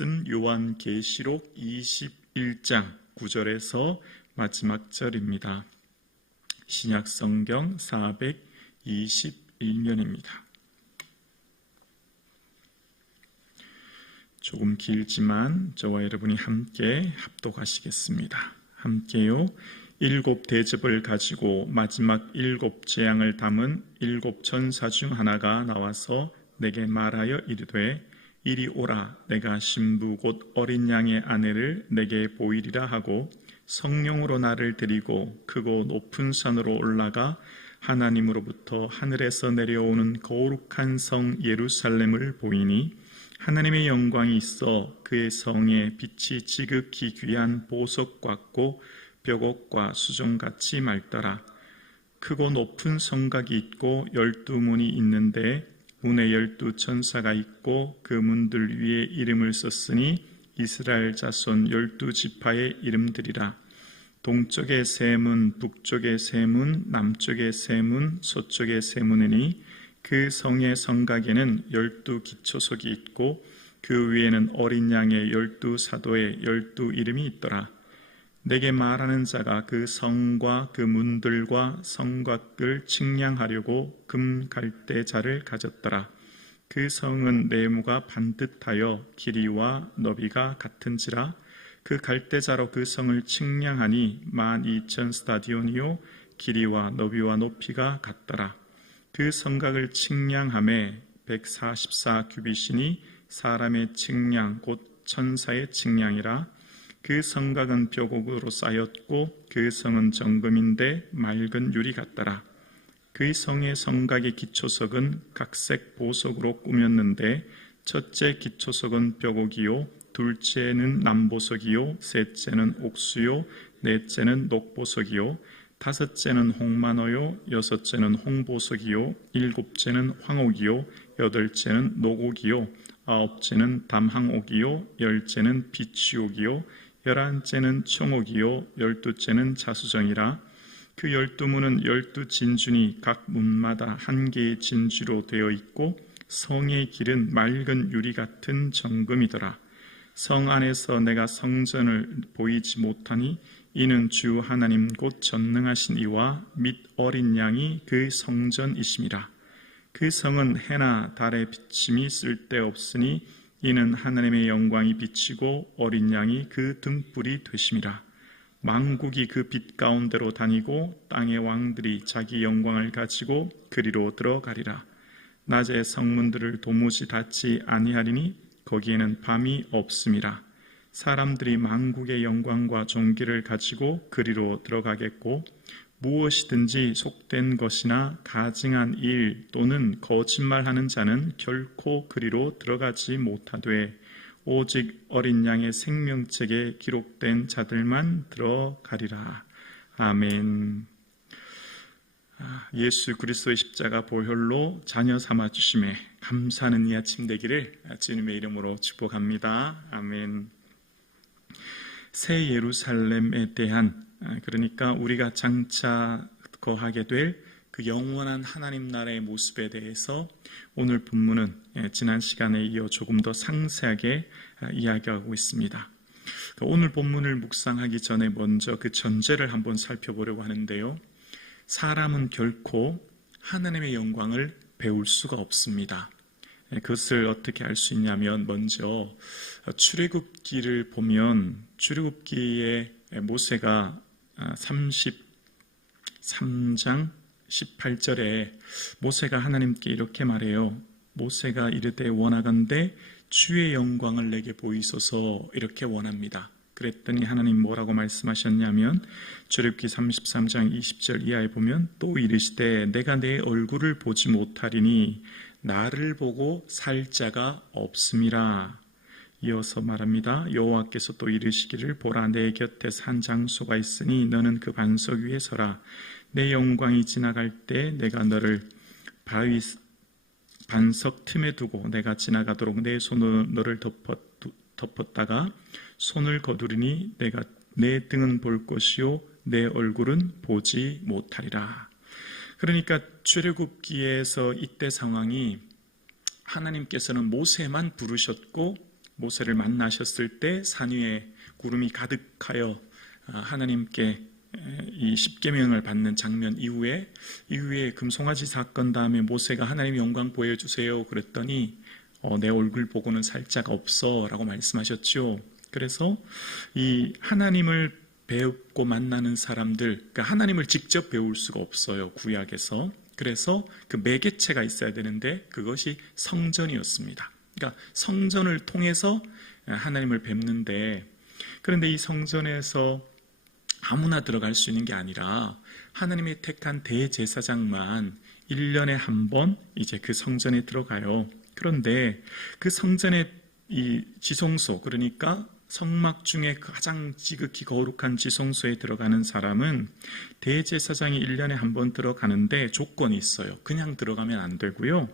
요한계시록 21장 9절에서 마지막 절입니다. 신약성경 421면입니다. 조금 길지만 저와 여러분이 함께 합독하시겠습니다. 함께요. 7 대접을 가지고 마지막 7 재앙을 담은 7 천사 중 하나가 나와서 내게 말하여 이르되 이리 오라, 내가 신부 곧 어린 양의 아내를 내게 보이리라 하고 성령으로 나를 데리고 크고 높은 산으로 올라가 하나님으로부터 하늘에서 내려오는 거룩한 성 예루살렘을 보이니 하나님의 영광이 있어 그의 성에 빛이 지극히 귀한 보석 같고 벽옥과 수정같이 맑더라. 크고 높은 성곽이 있고 12문이 있는데 문에 12 천사가 있고 그 문들 위에 이름을 썼으니 이스라엘 자손 12 지파의 이름들이라. 동쪽의 세 문, 북쪽의 세 문, 남쪽의 세 문, 서쪽의 세 문이니 그 성의 성곽에는 12 기초석이 있고 그 위에는 어린 양의 12 사도의 12 이름이 있더라. 내게 말하는 자가 그 성과 그 문들과 성곽을 측량하려고 금 갈대자를 가졌더라. 그 성은 네모가 반듯하여 길이와 너비가 같은지라. 그 갈대자로 그 성을 측량하니 12,000 스타디온이요 길이와 너비와 높이가 같더라. 그 성곽을 측량함에 144 규빗이니 사람의 측량 곧 천사의 측량이라. 그 성곽은 벽옥으로 쌓였고 그 성은 정금인데 맑은 유리 같더라. 그 성의 성곽의 기초석은 각색 보석으로 꾸몄는데 첫째 기초석은 벽옥이요 둘째는 남보석이요 셋째는 옥수요 넷째는 녹보석이요 다섯째는 홍만호요 여섯째는 홍보석이요 일곱째는 황옥이요 여덟째는 녹옥이요 아홉째는 담항옥이요 열째는 비치옥이요 11째는 청옥이요 12째는 자수정이라. 그 12문은 12 진준이 각 문마다 한 개의 진주로 되어 있고 성의 길은 맑은 유리 같은 정금이더라. 성 안에서 내가 성전을 보이지 못하니 이는 주 하나님 곧 전능하신 이와 및 어린 양이 그 성전이심이라. 그 성은 해나 달의 비침이 쓸데없으니 이는 하나님의 영광이 비치고 어린 양이 그 등불이 되심이라. 만국이 그 빛 가운데로 다니고 땅의 왕들이 자기 영광을 가지고 그리로 들어가리라. 낮에 성문들을 도무지 닫지 아니하리니 거기에는 밤이 없음이라. 사람들이 만국의 영광과 존귀를 가지고 그리로 들어가겠고 무엇이든지 속된 것이나 가증한 일 또는 거짓말하는 자는 결코 그리로 들어가지 못하되 오직 어린 양의 생명책에 기록된 자들만 들어가리라. 아멘. 예수 그리스도의 십자가 보혈로 자녀 삼아 주심에 감사하는 이 아침 되기를 주님의 이름으로 축복합니다. 아멘. 새 예루살렘에 대한 그러니까 우리가 장차 거하게 될 그 영원한 하나님 나라의 모습에 대해서 오늘 본문은 지난 시간에 이어 조금 더 상세하게 이야기하고 있습니다. 오늘 본문을 묵상하기 전에 먼저 그 전제를 한번 살펴보려고 하는데요. 사람은 결코 하나님의 영광을 배울 수가 없습니다. 그것을 어떻게 알 수 있냐면 먼저 출애굽기를 보면 출애굽기에 모세가 33장 18절에 모세가 하나님께 이렇게 말해요. 모세가 이르되 원하건대 주의 영광을 내게 보이소서 이렇게 원합니다. 그랬더니 하나님 뭐라고 말씀하셨냐면 출애굽기 33장 20절 이하에 보면 또 이르시되 내가 내 얼굴을 보지 못하리니 나를 보고 살 자가 없음이라. 이어서 말합니다. 여호와께서 또 이르시기를 보라 내 곁에 한 장소가 있으니 너는 그 반석 위에 서라. 내 영광이 지나갈 때 내가 너를 바위 반석 틈에 두고 내가 지나가도록 내 손으로 너를 덮었다가 손을 거두리니 내가 내 등은 볼 것이요 내 얼굴은 보지 못하리라. 그러니까 출애굽기에서 이때 상황이 하나님께서는 모세만 부르셨고 모세를 만나셨을 때 산 위에 구름이 가득하여 하나님께 이 십계명을 받는 장면 이후에 금송아지 사건 다음에 모세가 하나님의 영광 보여주세요 그랬더니 내 얼굴 보고는 살짝 없어 라고 말씀하셨죠. 그래서 이 하나님을 배우고 만나는 사람들, 그러니까 하나님을 직접 배울 수가 없어요, 구약에서. 그래서 그 매개체가 있어야 되는데 그것이 성전이었습니다. 그러니까 성전을 통해서 하나님을 뵙는데, 그런데 이 성전에서 아무나 들어갈 수 있는 게 아니라 하나님의 택한 대제사장만 1년에 한 번 이제 그 성전에 들어가요. 그런데 그 성전의 이 지성소, 그러니까 성막 중에 가장 지극히 거룩한 지성소에 들어가는 사람은 대제사장이 1년에 한 번 들어가는데 조건이 있어요. 그냥 들어가면 안 되고요.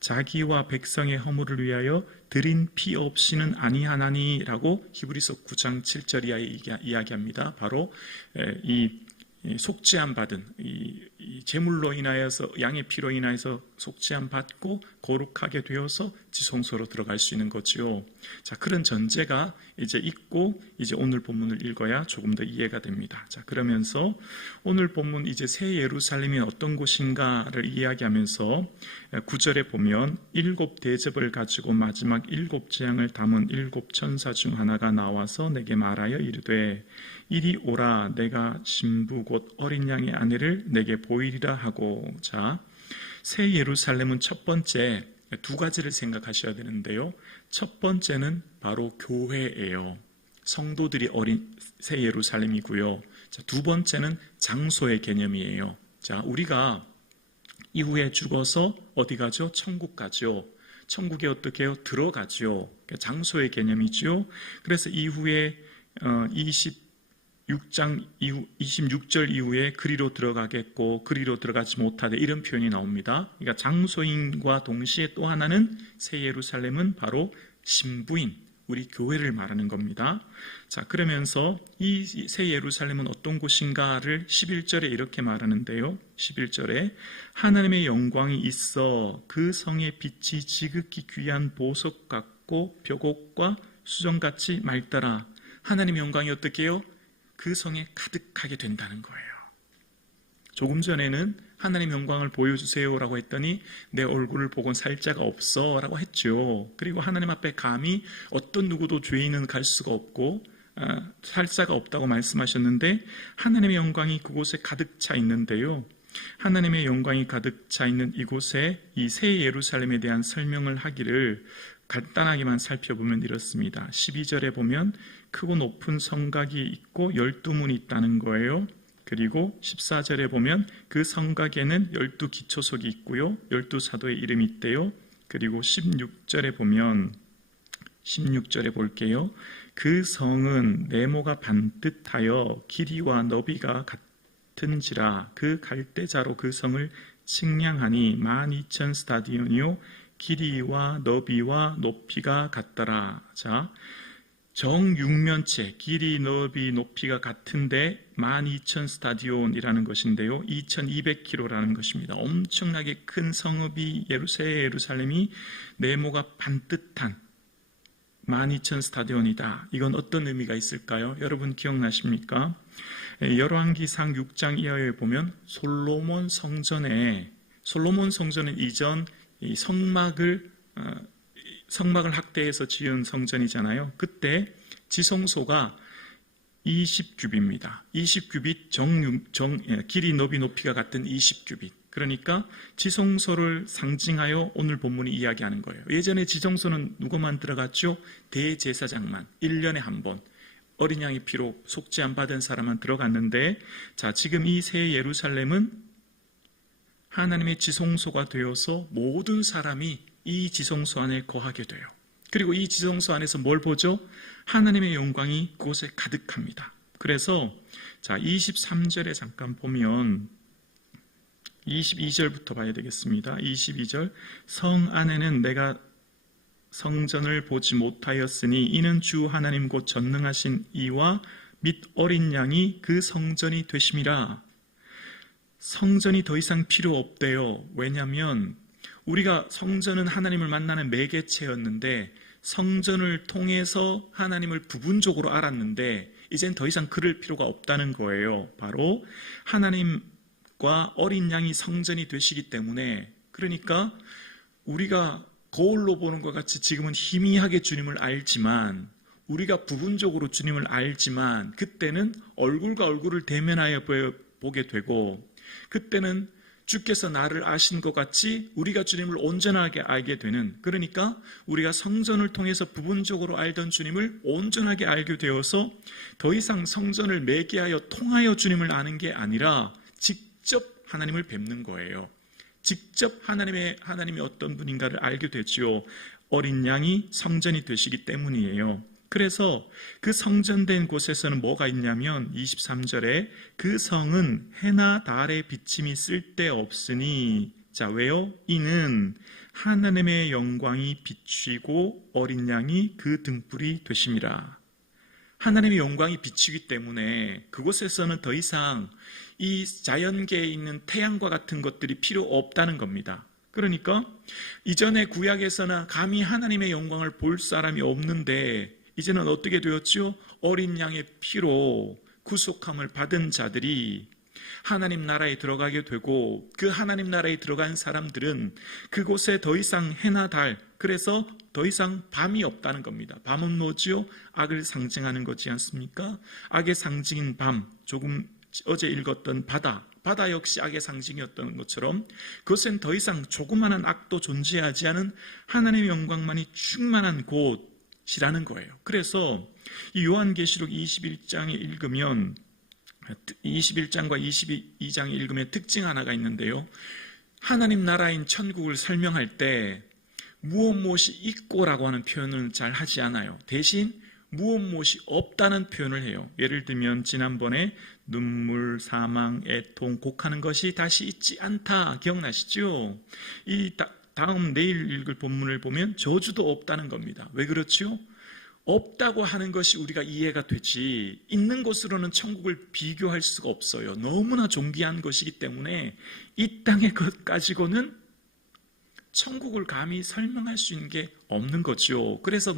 자기와 백성의 허물을 위하여 드린 피 없이는 아니하나니라고 히브리서 9장 7절 이하에 이야기합니다. 바로 이 속죄함 받은 이 제물로 인하여서, 양의 피로 인하여서 속죄함 받고 거룩하게 되어서 지성소로 들어갈 수 있는 거지요. 자, 그런 전제가 이제 있고 이제 오늘 본문을 읽어야 조금 더 이해가 됩니다. 자, 그러면서 오늘 본문 이제 새 예루살렘이 어떤 곳인가를 이야기하면서 9절에 보면 7 대접을 가지고 마지막 7 재앙을 담은 7 천사 중 하나가 나와서 내게 말하여 이르되 이리 오라, 내가 신부 곧 어린 양의 아내를 내게 보이리라 하고. 자, 새 예루살렘은 첫 번째 두 가지를 생각하셔야 되는데요. 첫 번째는 바로 교회예요. 성도들이 어린 새 예루살렘이고요. 자, 두 번째는 장소의 개념이에요. 자, 우리가 이후에 죽어서 어디 가죠? 천국 가죠. 천국에 어떻게 해요? 들어가죠. 장소의 개념이죠. 그래서 이후에 26장 이후 26절 이후에 그리로 들어가겠고 그리로 들어가지 못하되, 이런 표현이 나옵니다. 그러니까 장소인과 동시에 또 하나는 새 예루살렘은 바로 신부인 우리 교회를 말하는 겁니다. 자, 그러면서 이 새 예루살렘은 어떤 곳인가를 11절에 이렇게 말하는데요. 11절에 하나님의 영광이 있어 그 성의 빛이 지극히 귀한 보석 같고 벽옥과 수정같이 맑더라. 하나님의 영광이 어떻게 해요? 그 성에 가득하게 된다는 거예요. 조금 전에는 하나님 영광을 보여주세요라고 했더니 내 얼굴을 보곤 살자가 없어 라고 했죠. 그리고 하나님 앞에 감히 어떤 누구도 죄인은 갈 수가 없고 살자가 없다고 말씀하셨는데, 하나님의 영광이 그곳에 가득 차 있는데요. 하나님의 영광이 가득 차 있는 이곳에 이 새 예루살렘에 대한 설명을 하기를 간단하게만 살펴보면 이렇습니다. 12절에 보면 크고 높은 성곽이 있고 12문이 있다는 거예요. 그리고 14절에 보면 그 성곽에는 12기초석이 있고요. 12사도의 이름이 있대요. 그리고 16절에 보면 16절에 볼게요. 그 성은 네모가 반듯하여 길이와 너비가 같은지라 그 갈대자로 그 성을 측량하니 12,000 스타디온이요 길이와 너비와 높이가 같더라. 자, 정육면체 길이, 너비, 높이가 같은데 12,000 스타디온이라는 것인데요. 2200km라는 것입니다. 엄청나게 큰 성읍이 새 예루살렘이 네모가 반듯한 12,000 스타디온이다. 이건 어떤 의미가 있을까요? 여러분 기억나십니까? 열왕기상 6장 이하에 보면 솔로몬 성전은 이전 이 성막을 확대해서 지은 성전이잖아요. 그때 지성소가 20규빗입니다. 20규빗 길이, 너비, 높이가 같은 20규빗. 그러니까 지성소를 상징하여 오늘 본문이 이야기하는 거예요. 예전에 지성소는 누구만 들어갔죠? 대제사장만 1년에 한 번 어린 양의 피로 속죄함 받은 사람만 들어갔는데, 자, 지금 이 새 예루살렘은 하나님의 지성소가 되어서 모든 사람이 이 지성소 안에 거하게 돼요. 그리고 이 지성소 안에서 뭘 보죠? 하나님의 영광이 그곳에 가득합니다. 그래서 자, 23절에 잠깐 보면 22절부터 봐야 되겠습니다. 22절 성 안에는 내가 성전을 보지 못하였으니 이는 주 하나님 곧 전능하신 이와 및 어린 양이 그 성전이 되심이라. 성전이 더 이상 필요 없대요. 왜냐하면 우리가 성전은 하나님을 만나는 매개체였는데 성전을 통해서 하나님을 부분적으로 알았는데 이젠 더 이상 그럴 필요가 없다는 거예요. 바로 하나님과 어린 양이 성전이 되시기 때문에, 그러니까 우리가 거울로 보는 것 같이 지금은 희미하게 주님을 알지만, 우리가 부분적으로 주님을 알지만 그때는 얼굴과 얼굴을 대면하여 보게 되고, 그때는 주께서 나를 아신 것 같이 우리가 주님을 온전하게 알게 되는, 그러니까 우리가 성전을 통해서 부분적으로 알던 주님을 온전하게 알게 되어서 더 이상 성전을 매개하여 통하여 주님을 아는 게 아니라 직접 하나님을 뵙는 거예요. 직접 하나님이 어떤 분인가를 알게 되지요. 어린 양이 성전이 되시기 때문이에요. 그래서 그 성전된 곳에서는 뭐가 있냐면 23절에 그 성은 해나 달의 비침이 쓸데없으니, 자, 왜요? 이는 하나님의 영광이 비추이고 어린 양이 그 등불이 되심이라. 하나님의 영광이 비추기 때문에 그곳에서는 더 이상 이 자연계에 있는 태양과 같은 것들이 필요 없다는 겁니다. 그러니까 이전에 구약에서는 감히 하나님의 영광을 볼 사람이 없는데 이제는 어떻게 되었죠? 어린 양의 피로 구속함을 받은 자들이 하나님 나라에 들어가게 되고, 그 하나님 나라에 들어간 사람들은 그곳에 더 이상 해나 달, 그래서 더 이상 밤이 없다는 겁니다. 밤은 뭐지요? 악을 상징하는 거지 않습니까? 악의 상징인 밤, 조금 어제 읽었던 바다 역시 악의 상징이었던 것처럼 그것은 더 이상 조그마한 악도 존재하지 않은 하나님의 영광만이 충만한 곳이라는 거예요. 그래서 이 요한계시록 21장에 읽으면, 21장과 22장에 읽으면 특징 하나가 있는데요. 하나님 나라인 천국을 설명할 때 무엇이 있고라고 하는 표현을 잘 하지 않아요. 대신 무엇이 없다는 표현을 해요. 예를 들면 지난번에 눈물, 사망, 애통, 곡하는 것이 다시 있지 않다 기억나시죠? 이 다음 내일 읽을 본문을 보면 저주도 없다는 겁니다. 왜 그렇죠? 없다고 하는 것이 우리가 이해가 되지, 있는 것으로는 천국을 비교할 수가 없어요. 너무나 존귀한 것이기 때문에 이 땅의 것 가지고는 천국을 감히 설명할 수 있는 게 없는 거죠. 그래서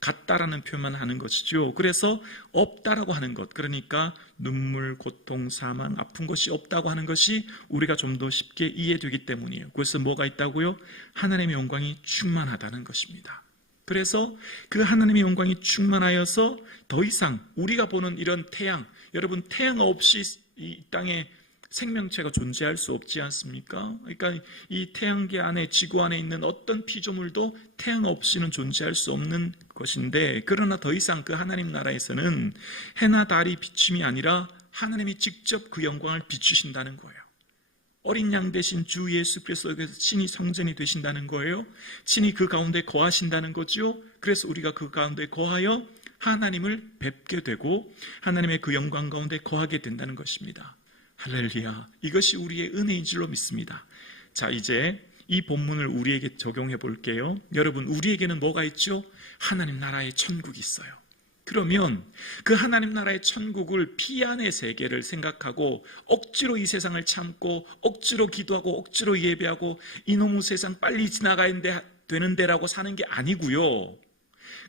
같다라는 표현만 하는 것이죠. 그래서 없다라고 하는 것, 그러니까 눈물, 고통, 사망, 아픈 것이 없다고 하는 것이 우리가 좀 더 쉽게 이해되기 때문이에요. 그래서 뭐가 있다고요? 하나님의 영광이 충만하다는 것입니다. 그래서 그 하나님의 영광이 충만하여서 더 이상 우리가 보는 이런 태양, 여러분 태양 없이 이 땅에 생명체가 존재할 수 없지 않습니까? 그러니까 이 태양계 안에, 지구 안에 있는 어떤 피조물도 태양 없이는 존재할 수 없는 것인데, 그러나 더 이상 그 하나님 나라에서는 해나 달이 비춤이 아니라 하나님이 직접 그 영광을 비추신다는 거예요. 어린 양 대신 주 예수 그리스도께서 친히 성전이 되신다는 거예요. 친히 그 가운데 거하신다는 거죠. 그래서 우리가 그 가운데 거하여 하나님을 뵙게 되고 하나님의 그 영광 가운데 거하게 된다는 것입니다. 할렐루야. 이것이 우리의 은혜인 줄로 믿습니다. 자, 이제 이 본문을 우리에게 적용해 볼게요. 여러분, 우리에게는 뭐가 있죠? 하나님 나라의 천국이 있어요. 그러면 그 하나님 나라의 천국을 피안의 세계를 생각하고 억지로 이 세상을 참고 억지로 기도하고 억지로 예배하고 이놈의 세상 빨리 지나가야 되는데라고 사는 게 아니고요.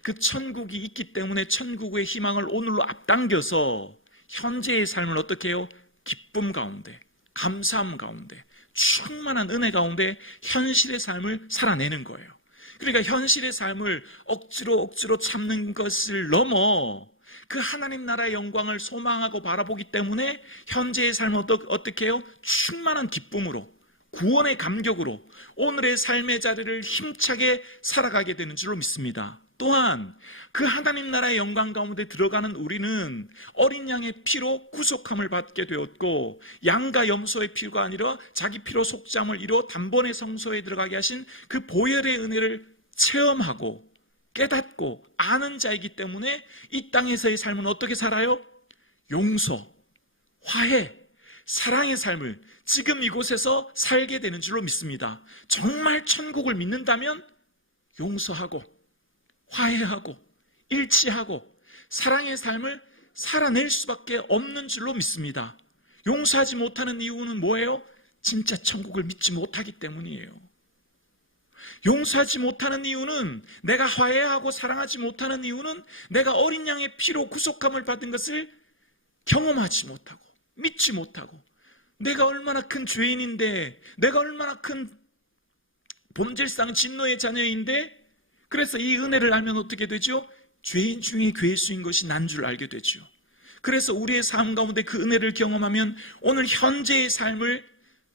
그 천국이 있기 때문에 천국의 희망을 오늘로 앞당겨서 현재의 삶을 어떻게 해요? 기쁨 가운데, 감사함 가운데, 충만한 은혜 가운데 현실의 삶을 살아내는 거예요. 그러니까 현실의 삶을 억지로 참는 것을 넘어 그 하나님 나라의 영광을 소망하고 바라보기 때문에 현재의 삶을 어떻게 해요? 충만한 기쁨으로, 구원의 감격으로 오늘의 삶의 자리를 힘차게 살아가게 되는 줄로 믿습니다. 또한 그 하나님 나라의 영광 가운데 들어가는 우리는 어린 양의 피로 구속함을 받게 되었고, 양과 염소의 피가 아니라 자기 피로 속죄함을 이루어 단번에 성소에 들어가게 하신 그 보혈의 은혜를 체험하고 깨닫고 아는 자이기 때문에 이 땅에서의 삶은 어떻게 살아요? 용서, 화해, 사랑의 삶을 지금 이곳에서 살게 되는 줄로 믿습니다. 정말 천국을 믿는다면 용서하고 화해하고 일치하고 사랑의 삶을 살아낼 수밖에 없는 줄로 믿습니다. 용서하지 못하는 이유는 뭐예요? 진짜 천국을 믿지 못하기 때문이에요. 용서하지 못하는 이유는, 내가 화해하고 사랑하지 못하는 이유는 내가 어린 양의 피로 구속함을 받은 것을 경험하지 못하고 믿지 못하고, 내가 얼마나 큰 죄인인데, 내가 얼마나 큰 본질상 진노의 자녀인데, 그래서 이 은혜를 알면 어떻게 되죠? 죄인 중에 괴수인 것이 난 줄 알게 되죠. 그래서 우리의 삶 가운데 그 은혜를 경험하면 오늘 현재의 삶을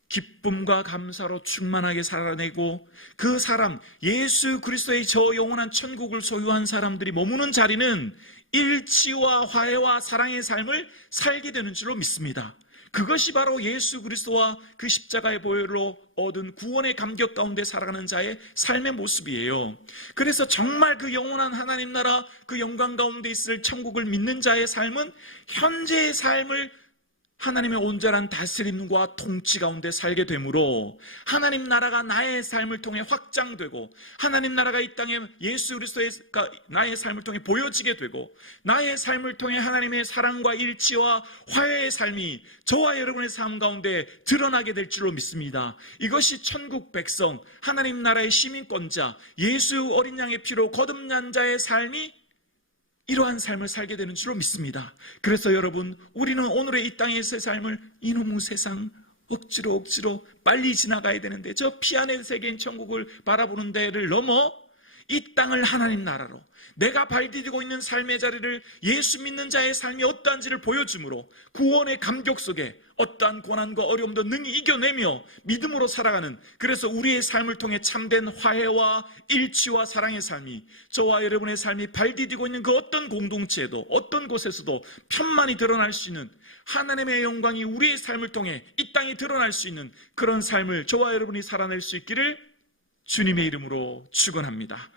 기쁨과 감사로 충만하게 살아내고, 그 사람, 예수 그리스도의 저 영원한 천국을 소유한 사람들이 머무는 자리는 일치와 화해와 사랑의 삶을 살게 되는 줄로 믿습니다. 그것이 바로 예수 그리스도와 그 십자가의 보혈로 얻은 구원의 감격 가운데 살아가는 자의 삶의 모습이에요. 그래서 정말 그 영원한 하나님 나라, 그 영광 가운데 있을 천국을 믿는 자의 삶은 현재의 삶을 하나님의 온전한 다스림과 통치 가운데 살게 되므로 하나님 나라가 나의 삶을 통해 확장되고, 하나님 나라가 이 땅에 예수 그리스도의 나의 삶을 통해 보여지게 되고, 나의 삶을 통해 하나님의 사랑과 일치와 화해의 삶이 저와 여러분의 삶 가운데 드러나게 될 줄로 믿습니다. 이것이 천국 백성, 하나님 나라의 시민권자, 예수 어린 양의 피로 거듭난 자의 삶이 이러한 삶을 살게 되는 줄로 믿습니다. 그래서 여러분, 우리는 오늘의 이 땅에서의 삶을 이놈의 세상 억지로 빨리 지나가야 되는데, 저 피안의 세계인 천국을 바라보는 데를 넘어 이 땅을 하나님 나라로, 내가 발디디고 있는 삶의 자리를 예수 믿는 자의 삶이 어떠한지를 보여주므로 구원의 감격 속에 어떠한 고난과 어려움도 능히 이겨내며 믿음으로 살아가는, 그래서 우리의 삶을 통해 참된 화해와 일치와 사랑의 삶이 저와 여러분의 삶이 발디디고 있는 그 어떤 공동체에도, 어떤 곳에서도 편만히 드러날 수 있는, 하나님의 영광이 우리의 삶을 통해 이 땅에 드러날 수 있는 그런 삶을 저와 여러분이 살아낼 수 있기를 주님의 이름으로 축원합니다.